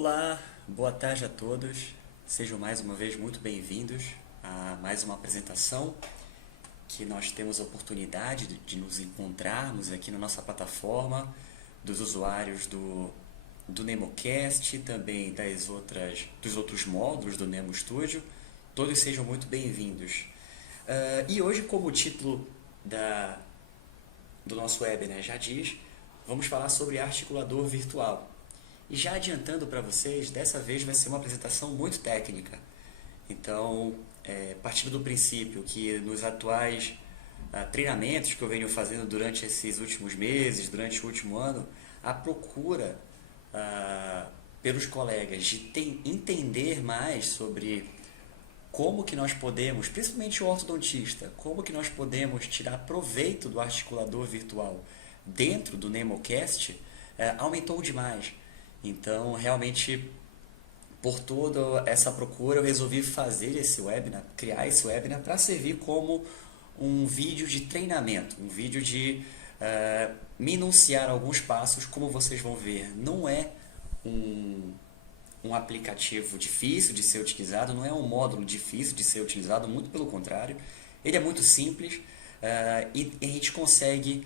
Olá, boa tarde a todos. Sejam mais uma vez muito bem-vindos a mais uma apresentação que nós temos a oportunidade de nos encontrarmos aqui na nossa plataforma, dos usuários do NemoCast, também dos outros módulos do Nemo Studio. Todos sejam muito bem-vindos. E hoje, como o título do nosso webinar já diz, vamos falar sobre articulador virtual. E já adiantando para vocês, dessa vez vai ser uma apresentação muito técnica. Então, partindo do princípio que nos atuais treinamentos que eu venho fazendo durante esses últimos meses, durante o último ano, a procura pelos colegas de entender mais sobre como que nós podemos, principalmente o ortodontista, como que nós podemos tirar proveito do articulador virtual dentro do NemoCast, aumentou demais. Então, realmente, por toda essa procura, eu resolvi fazer esse webinar, criar esse webinar para servir como um vídeo de treinamento, um vídeo de me enunciar alguns passos, como vocês vão ver. Não é um aplicativo difícil de ser utilizado, não é um módulo difícil de ser utilizado, muito pelo contrário. Ele é muito simples e a gente consegue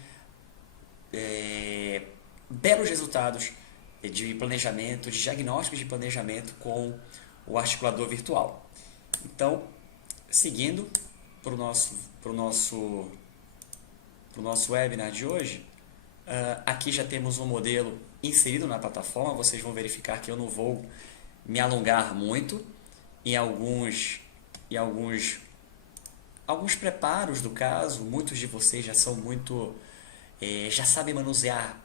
belos resultados de planejamento, de diagnósticos de planejamento com o articulador virtual. Então, seguindo para o nosso webinar de hoje, aqui já temos um modelo inserido na plataforma. Vocês vão verificar que eu não vou me alongar muito em alguns preparos do caso. Muitos de vocês já são já sabem manusear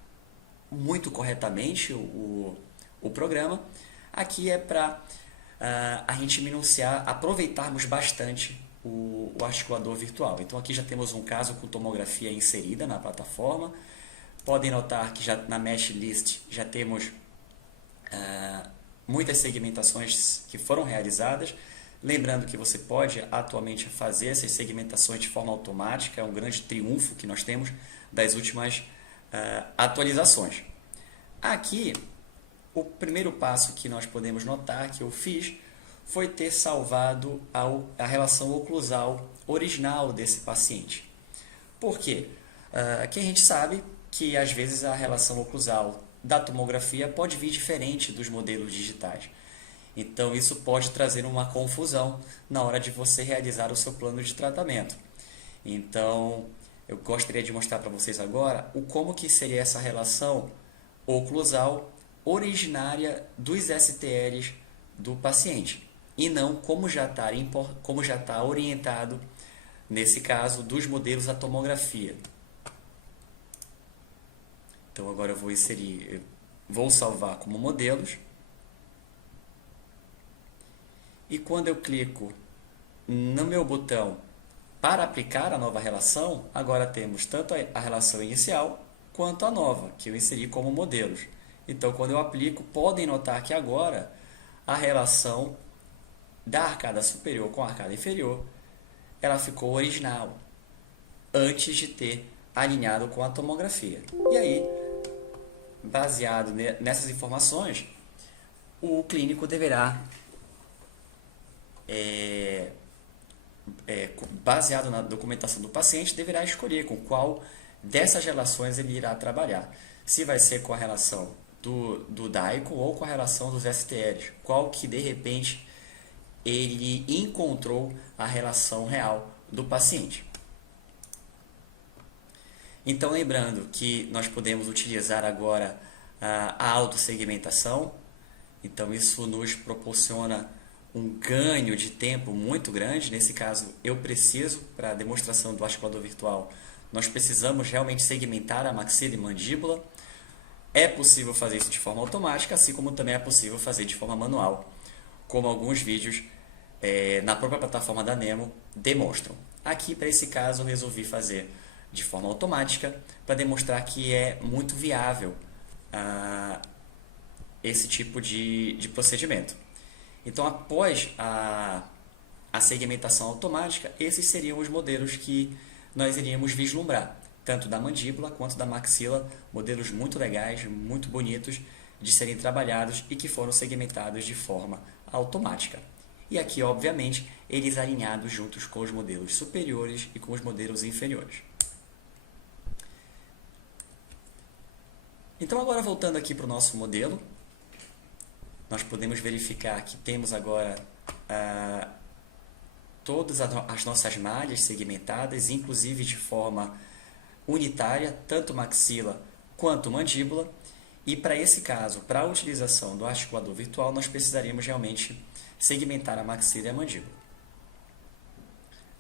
muito corretamente o programa. Aqui é para a gente minuciar, aproveitarmos bastante o articulador virtual. Então aqui já temos um caso com tomografia inserida na plataforma. Podem notar que já na Mesh List já temos muitas segmentações que foram realizadas. Lembrando que você pode atualmente fazer essas segmentações de forma automática, é um grande triunfo que nós temos das últimas atualizações. Aqui, o primeiro passo que nós podemos notar que eu fiz foi ter salvado a relação oclusal original desse paciente. Por quê? Aqui a gente sabe que às vezes a relação oclusal da tomografia pode vir diferente dos modelos digitais. Então isso pode trazer uma confusão na hora de você realizar o seu plano de tratamento. Então, eu gostaria de mostrar para vocês agora como que seria essa relação oclusal originária dos STLs do paciente, e não como já está orientado, nesse caso, dos modelos da tomografia. Então agora eu vou salvar como modelos, e quando eu clico no meu botão para aplicar a nova relação, agora temos tanto a relação inicial quanto a nova, que eu inseri como modelos. Então, quando eu aplico, podem notar que agora a relação da arcada superior com a arcada inferior, ela ficou original, antes de ter alinhado com a tomografia. E aí, baseado nessas informações, o clínico deverá baseado na documentação do paciente, deverá escolher com qual dessas relações ele irá trabalhar. Se vai ser com a relação do DICOM ou com a relação dos STLs. Qual que, de repente, ele encontrou a relação real do paciente. Então, lembrando que nós podemos utilizar agora a autossegmentação. Então, isso nos proporciona um ganho de tempo muito grande. Nesse caso, eu preciso, para a demonstração do articulador virtual, nós precisamos realmente segmentar a maxila e mandíbula. É possível fazer isso de forma automática, assim como também é possível fazer de forma manual, como alguns vídeos na própria plataforma da Nemo demonstram. Aqui, para esse caso, eu resolvi fazer de forma automática, para demonstrar que é muito viável esse tipo de procedimento. Então, após a segmentação automática, esses seriam os modelos que nós iríamos vislumbrar, tanto da mandíbula quanto da maxila, modelos muito legais, muito bonitos, de serem trabalhados e que foram segmentados de forma automática. E aqui, obviamente, eles alinhados juntos com os modelos superiores e com os modelos inferiores. Então, agora voltando aqui para o nosso modelo, nós podemos verificar que temos agora todas as nossas malhas segmentadas, inclusive de forma unitária, tanto maxila quanto mandíbula. E para esse caso, para a utilização do articulador virtual, nós precisaríamos realmente segmentar a maxila e a mandíbula.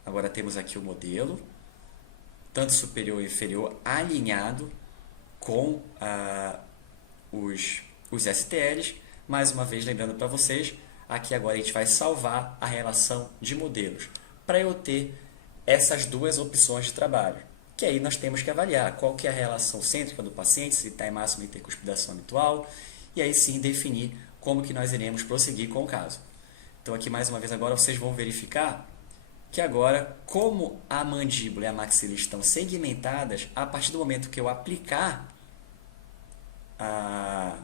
Agora temos aqui o modelo, tanto superior e inferior, alinhado com os STLs. Mais uma vez, lembrando para vocês, aqui agora a gente vai salvar a relação de modelos, para eu ter essas duas opções de trabalho. Que aí nós temos que avaliar qual que é a relação cêntrica do paciente, se está em máxima intercuspidação habitual, e aí sim definir como que nós iremos prosseguir com o caso. Então aqui mais uma vez agora vocês vão verificar que agora, como a mandíbula e a maxila estão segmentadas, a partir do momento que eu aplicar a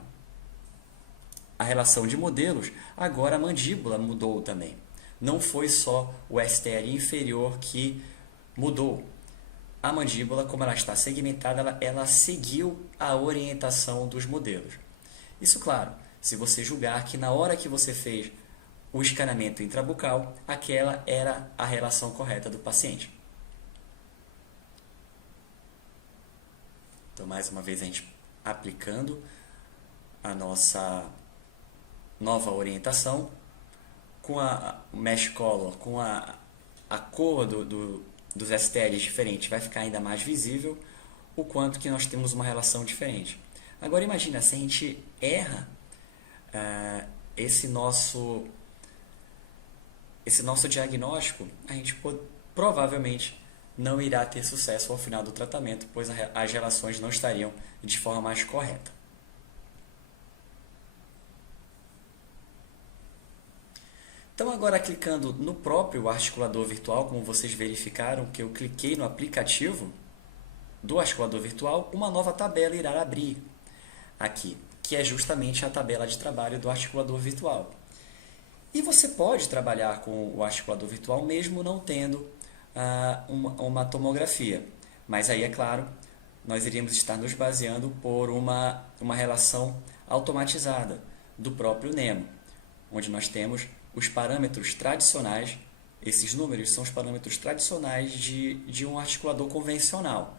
relação de modelos, agora a mandíbula mudou também. Não foi só o STL inferior que mudou. A mandíbula, como ela está segmentada, ela seguiu a orientação dos modelos. Isso, claro, se você julgar que na hora que você fez o escaneamento intrabucal, aquela era a relação correta do paciente. Então, mais uma vez, a gente aplicando a nossa nova orientação, com o mesh color, com a cor dos STLs diferente, vai ficar ainda mais visível o quanto que nós temos uma relação diferente. Agora imagina, se a gente erra esse nosso diagnóstico, a gente provavelmente não irá ter sucesso ao final do tratamento, pois as relações não estariam de forma mais correta. Então agora clicando no próprio articulador virtual, como vocês verificaram que eu cliquei no aplicativo do articulador virtual, uma nova tabela irá abrir aqui, que é justamente a tabela de trabalho do articulador virtual. E você pode trabalhar com o articulador virtual mesmo não tendo uma tomografia, mas aí é claro, nós iríamos estar nos baseando por uma relação automatizada do próprio Nemo, onde nós temos os parâmetros tradicionais. Esses números são os parâmetros tradicionais de um articulador convencional.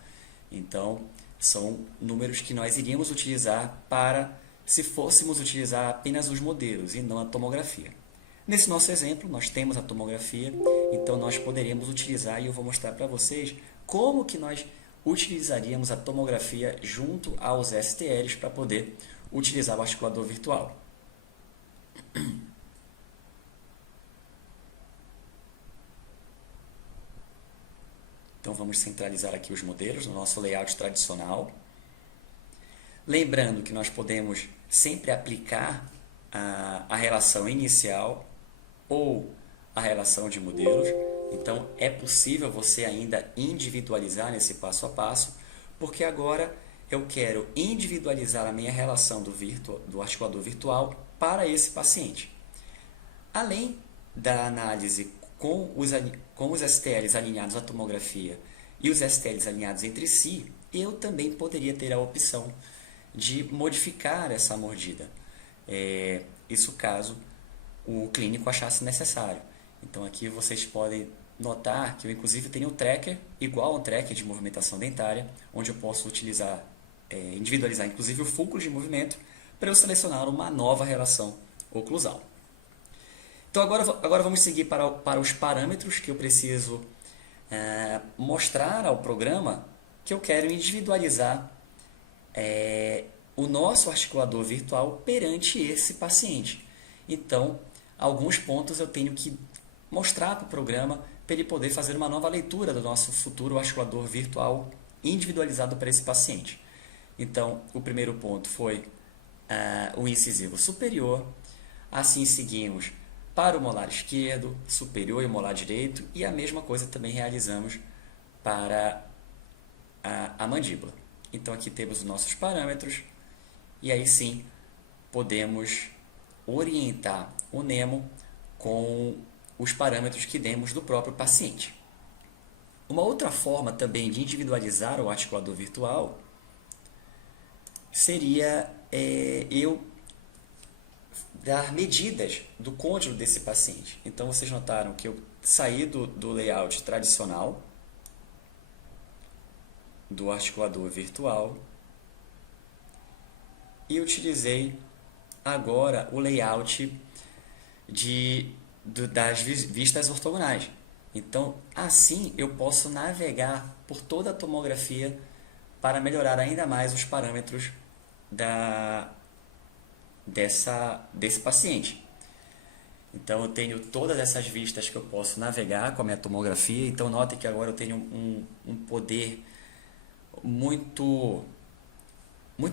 Então, são números que nós iríamos utilizar se fôssemos utilizar apenas os modelos e não a tomografia. Nesse nosso exemplo, nós temos a tomografia, então nós poderíamos utilizar, e eu vou mostrar para vocês como que nós utilizaríamos a tomografia junto aos STLs para poder utilizar o articulador virtual. Então vamos centralizar aqui os modelos no nosso layout tradicional. Lembrando que nós podemos sempre aplicar a relação inicial ou a relação de modelos. Então é possível você ainda individualizar nesse passo a passo, porque agora eu quero individualizar a minha relação do articulador virtual para esse paciente. Além da análise com os STLs alinhados à tomografia e os STLs alinhados entre si, eu também poderia ter a opção de modificar essa mordida. Isso caso o clínico achasse necessário. Então aqui vocês podem notar que eu inclusive tenho um tracker igual a um tracker de movimentação dentária, onde eu posso utilizar, individualizar inclusive o fulcro de movimento para eu selecionar uma nova relação oclusal. Então agora vamos seguir para os parâmetros que eu preciso mostrar ao programa que eu quero individualizar o nosso articulador virtual perante esse paciente. Então, alguns pontos eu tenho que mostrar para o programa para ele poder fazer uma nova leitura do nosso futuro articulador virtual individualizado para esse paciente. Então, o primeiro ponto foi o incisivo superior, assim seguimos para o molar esquerdo, superior e molar direito, e a mesma coisa também realizamos para a mandíbula. Então aqui temos os nossos parâmetros, e aí sim podemos orientar o Nemo com os parâmetros que demos do próprio paciente. Uma outra forma também de individualizar o articulador virtual seria eu dar medidas do côndilo desse paciente. Então, vocês notaram que eu saí do layout tradicional do articulador virtual e utilizei agora o layout das vistas ortogonais. Então, assim eu posso navegar por toda a tomografia para melhorar ainda mais os parâmetros desse paciente. Então, eu tenho todas essas vistas que eu posso navegar com a minha tomografia. Então, notem que agora eu tenho um poder muito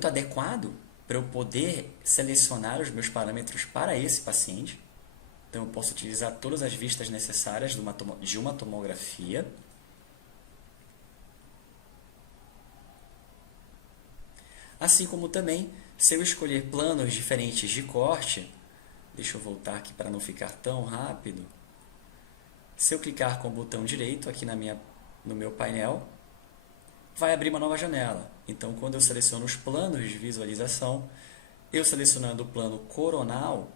adequado para eu poder selecionar os meus parâmetros para esse paciente. Então, eu posso utilizar todas as vistas necessárias de uma tomografia. Assim como também, se eu escolher planos diferentes de corte, deixa eu voltar aqui para não ficar tão rápido. Se eu clicar com o botão direito aqui no meu painel, vai abrir uma nova janela. Então, quando eu seleciono os planos de visualização, eu selecionando o plano coronal,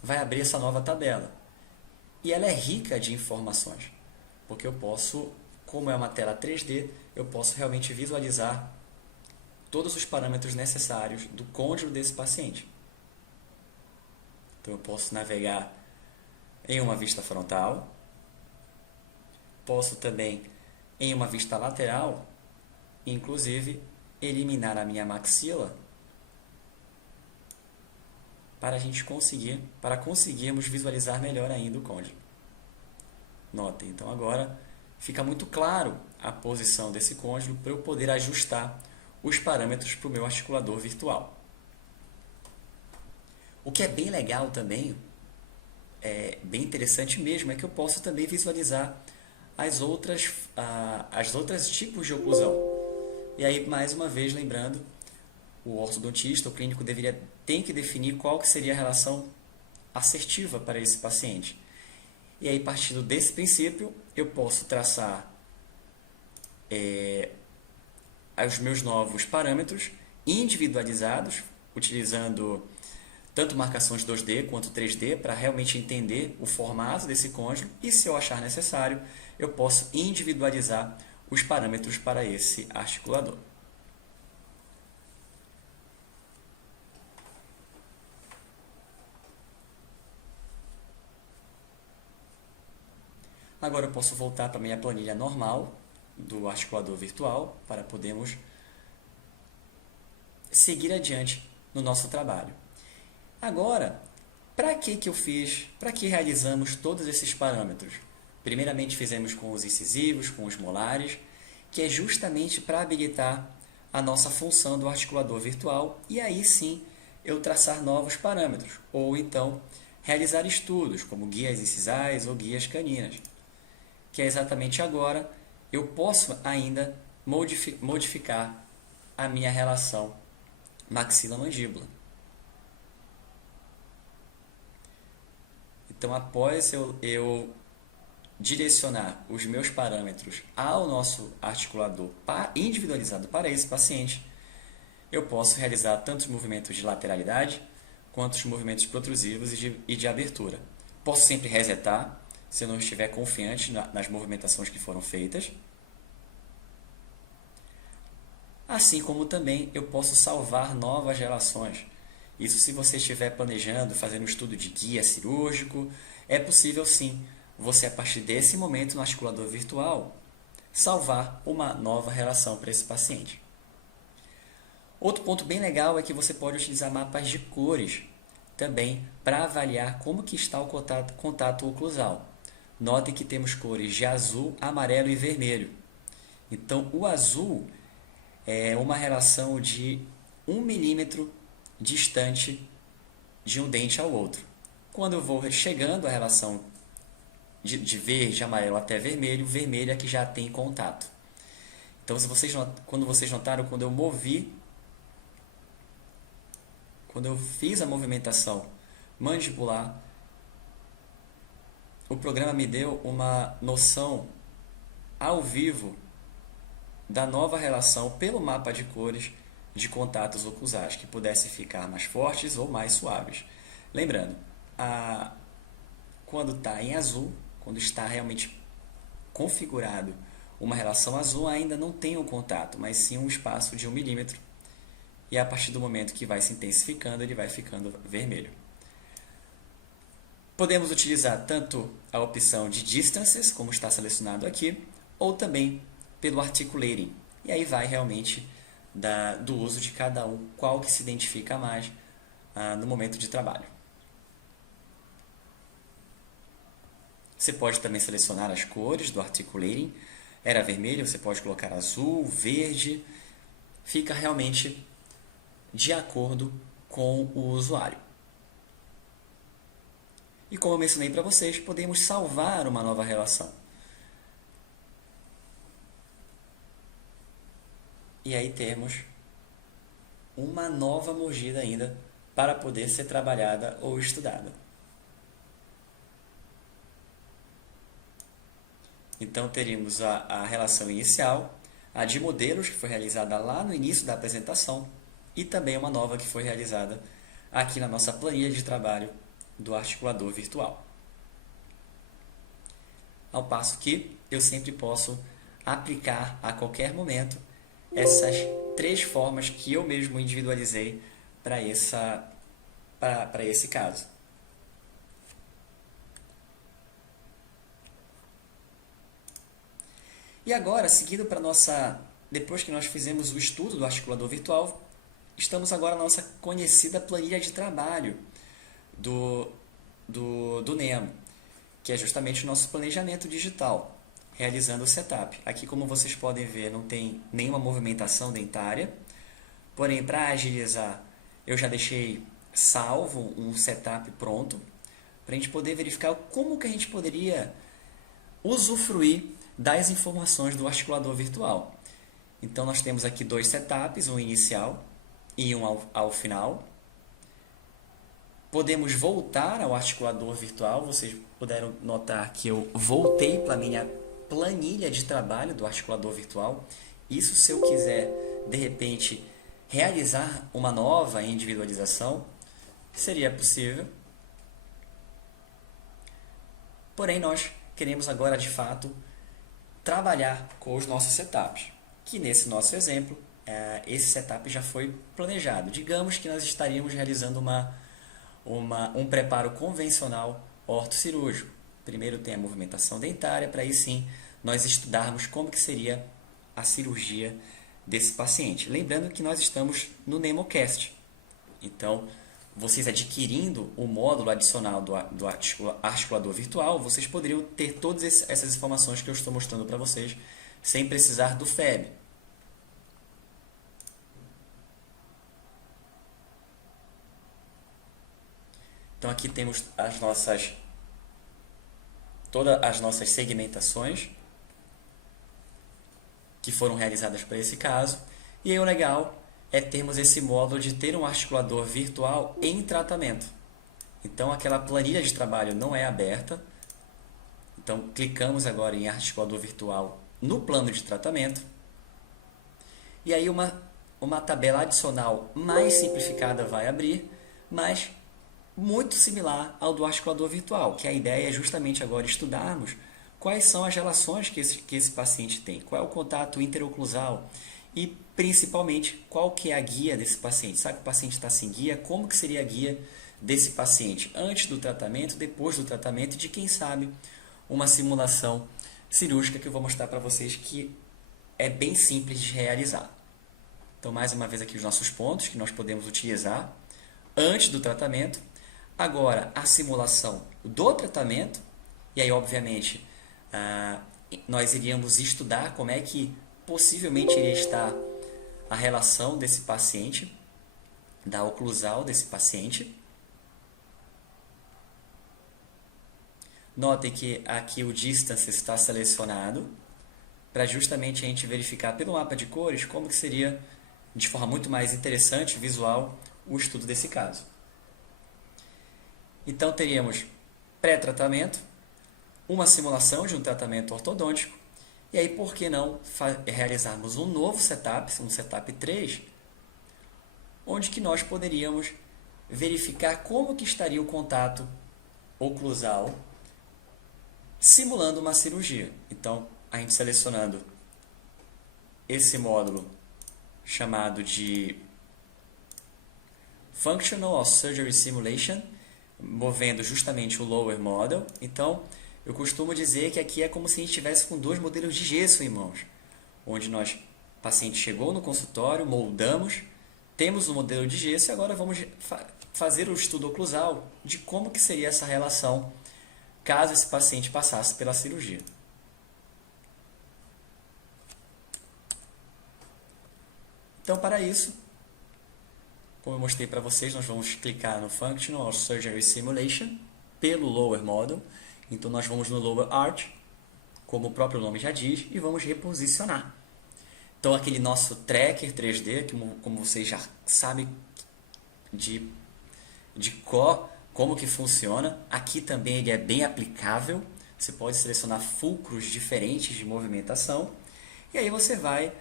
vai abrir essa nova tabela. E ela é rica de informações, porque eu posso, como é uma tela 3D, eu posso realmente visualizar todos os parâmetros necessários do côndilo desse paciente. Então, eu posso navegar em uma vista frontal, posso também em uma vista lateral, inclusive eliminar a minha maxila para conseguirmos visualizar melhor ainda o côndilo. Notem, então agora fica muito claro a posição desse côndilo para eu poder ajustar os parâmetros para o meu articulador virtual. O que é bem legal também, bem interessante mesmo, é que eu posso também visualizar as outras tipos de oclusão. E aí, mais uma vez, lembrando, o ortodontista, o clínico, tem que definir qual que seria a relação assertiva para esse paciente. E aí, partindo desse princípio, eu posso traçar os meus novos parâmetros individualizados, utilizando tanto marcações 2D quanto 3D para realmente entender o formato desse côndilo, e se eu achar necessário, eu posso individualizar os parâmetros para esse articulador. Agora eu posso voltar para a minha planilha normal do articulador virtual para podermos seguir adiante no nosso trabalho. Agora, para que realizamos todos esses parâmetros? Primeiramente fizemos com os incisivos, com os molares, que é justamente para habilitar a nossa função do articulador virtual e aí sim eu traçar novos parâmetros, ou então realizar estudos como guias incisais ou guias caninas, que é exatamente agora eu posso ainda modificar a minha relação maxila-mandíbula. Então, após eu direcionar os meus parâmetros ao nosso articulador individualizado para esse paciente, eu posso realizar tanto os movimentos de lateralidade quanto os movimentos protrusivos e de abertura. Posso sempre resetar se eu não estiver confiante nas movimentações que foram feitas. Assim como também eu posso salvar novas relações. Isso se você estiver planejando fazer um estudo de guia cirúrgico, é possível sim, você a partir desse momento no articulador virtual, salvar uma nova relação para esse paciente. Outro ponto bem legal é que você pode utilizar mapas de cores também para avaliar como que está o contato oclusal. Notem que temos cores de azul, amarelo e vermelho. Então, o azul é uma relação de 1 milímetro distante de um dente ao outro. Quando eu vou chegando a relação de verde, amarelo até vermelho, vermelho é que já tem contato. Então, quando vocês notaram, quando eu movi quando eu fiz a movimentação mandibular, o programa me deu uma noção ao vivo da nova relação pelo mapa de cores de contatos oclusais, que pudesse ficar mais fortes ou mais suaves. Lembrando, quando está em azul, quando está realmente configurado uma relação azul, ainda não tem um contato, mas sim um espaço de 1 milímetro. E a partir do momento que vai se intensificando, ele vai ficando vermelho. Podemos utilizar tanto a opção de distances, como está selecionado aqui, ou também pelo articulating. E aí vai realmente do uso de cada um, qual que se identifica mais no momento de trabalho. Você pode também selecionar as cores do articulating. Era vermelho, você pode colocar azul, verde. Fica realmente de acordo com o usuário. E como eu mencionei para vocês, podemos salvar uma nova relação. E aí temos uma nova mordida ainda para poder ser trabalhada ou estudada. Então teríamos a relação inicial, a de modelos, que foi realizada lá no início da apresentação, e também uma nova que foi realizada aqui na nossa planilha de trabalho do articulador virtual. Ao passo que eu sempre posso aplicar a qualquer momento essas 3 formas que eu mesmo individualizei para esse caso. E agora, seguindo para depois que nós fizemos o estudo do articulador virtual, estamos agora na nossa conhecida planilha de trabalho do Nemo, que é justamente o nosso planejamento digital, realizando o setup. Aqui, como vocês podem ver, não tem nenhuma movimentação dentária, porém, para agilizar, eu já deixei salvo um setup pronto, para a gente poder verificar como que a gente poderia usufruir das informações do articulador virtual. Então, nós temos aqui 2 setups, um inicial e um ao final. Podemos voltar ao articulador virtual. Vocês puderam notar que eu voltei para a minha planilha de trabalho do articulador virtual. Isso se eu quiser, de repente, realizar uma nova individualização, seria possível. Porém, nós queremos agora, de fato, trabalhar com os nossos setups, que nesse nosso exemplo, esse setup já foi planejado. Digamos que nós estaríamos realizando um preparo convencional ortocirúrgico. Primeiro tem a movimentação dentária, para aí sim nós estudarmos como que seria a cirurgia desse paciente. Lembrando que nós estamos no NemoCast. Então, vocês adquirindo o módulo adicional do articulador virtual, vocês poderiam ter todas essas informações que eu estou mostrando para vocês, sem precisar do FEB. Então aqui temos todas as nossas segmentações que foram realizadas para esse caso. E aí o legal é termos esse módulo de ter um articulador virtual em tratamento. Então aquela planilha de trabalho não é aberta. Então clicamos agora em articulador virtual no plano de tratamento. E aí uma tabela adicional mais simplificada vai abrir, mas muito similar ao do articulador virtual, que a ideia é justamente agora estudarmos quais são as relações que esse paciente tem, qual é o contato interoclusal e principalmente qual que é a guia desse paciente. Sabe que o paciente está sem guia? Como que seria a guia desse paciente antes do tratamento, depois do tratamento e de quem sabe uma simulação cirúrgica que eu vou mostrar para vocês que é bem simples de realizar. Então mais uma vez aqui os nossos pontos que nós podemos utilizar antes do tratamento. Agora, a simulação do tratamento, e aí, obviamente, nós iríamos estudar como é que possivelmente iria estar a relação desse paciente, da oclusal desse paciente. Notem que aqui o distance está selecionado, para justamente a gente verificar pelo mapa de cores como que seria, de forma muito mais interessante, visual, o estudo desse caso. Então teríamos pré-tratamento, uma simulação de um tratamento ortodôntico, e aí por que não realizarmos um novo setup, um setup 3, onde que nós poderíamos verificar como que estaria o contato oclusal simulando uma cirurgia. Então, a gente selecionando esse módulo chamado de Functional Surgery Simulation, movendo justamente o lower model. Então, eu costumo dizer que aqui é como se a gente estivesse com 2 modelos de gesso em mãos, onde o paciente chegou no consultório, moldamos, temos o modelo de gesso e agora vamos fazer o estudo oclusal de como que seria essa relação caso esse paciente passasse pela cirurgia. Então, para isso, como eu mostrei para vocês, nós vamos clicar no Functional Surgery Simulation pelo Lower Model. Então, nós vamos no Lower Arch, como o próprio nome já diz, e vamos reposicionar. Então, aquele nosso tracker 3D, como vocês já sabem de cor, como que funciona. Aqui também ele é bem aplicável. Você pode selecionar fulcros diferentes de movimentação. E aí você vai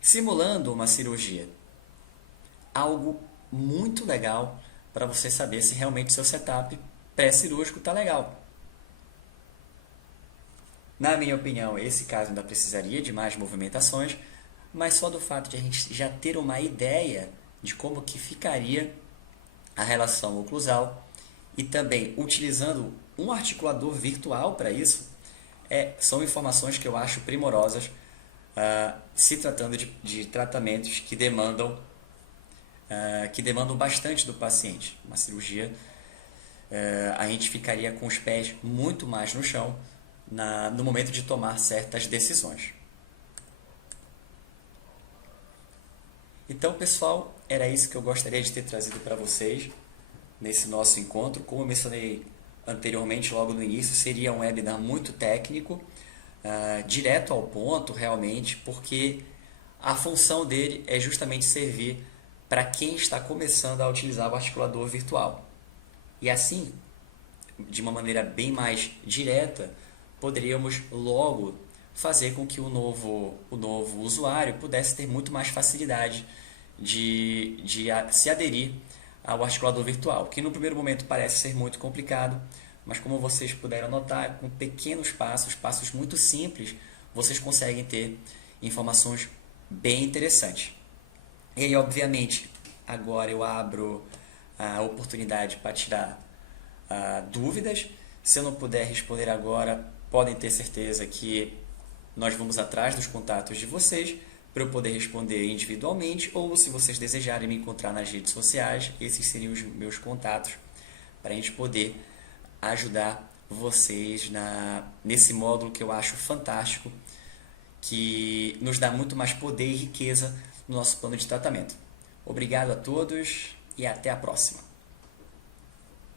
simulando uma cirurgia. Algo muito legal para você saber se realmente seu setup pré-cirúrgico está legal. Na minha opinião, esse caso ainda precisaria de mais movimentações, mas só do fato de a gente já ter uma ideia de como que ficaria a relação oclusal e também utilizando um articulador virtual para isso, são informações que eu acho primorosas se tratando de tratamentos que demandam bastante do paciente. Uma cirurgia, a gente ficaria com os pés muito mais no chão no momento de tomar certas decisões. Então, pessoal, era isso que eu gostaria de ter trazido para vocês nesse nosso encontro. Como eu mencionei anteriormente, logo no início, seria um webinar muito técnico, direto ao ponto, realmente, porque a função dele é justamente servir para quem está começando a utilizar o articulador virtual. E assim, de uma maneira bem mais direta, poderíamos logo fazer com que o novo usuário pudesse ter muito mais facilidade de se aderir ao articulador virtual, que no primeiro momento parece ser muito complicado, mas como vocês puderam notar, com pequenos passos muito simples, vocês conseguem ter informações bem interessantes. E aí, obviamente, agora eu abro a oportunidade para tirar dúvidas. Se eu não puder responder agora, podem ter certeza que nós vamos atrás dos contatos de vocês para eu poder responder individualmente, ou se vocês desejarem me encontrar nas redes sociais, esses seriam os meus contatos para a gente poder ajudar vocês nesse módulo que eu acho fantástico, que nos dá muito mais poder e riqueza no nosso plano de tratamento. Obrigado a todos e até a próxima.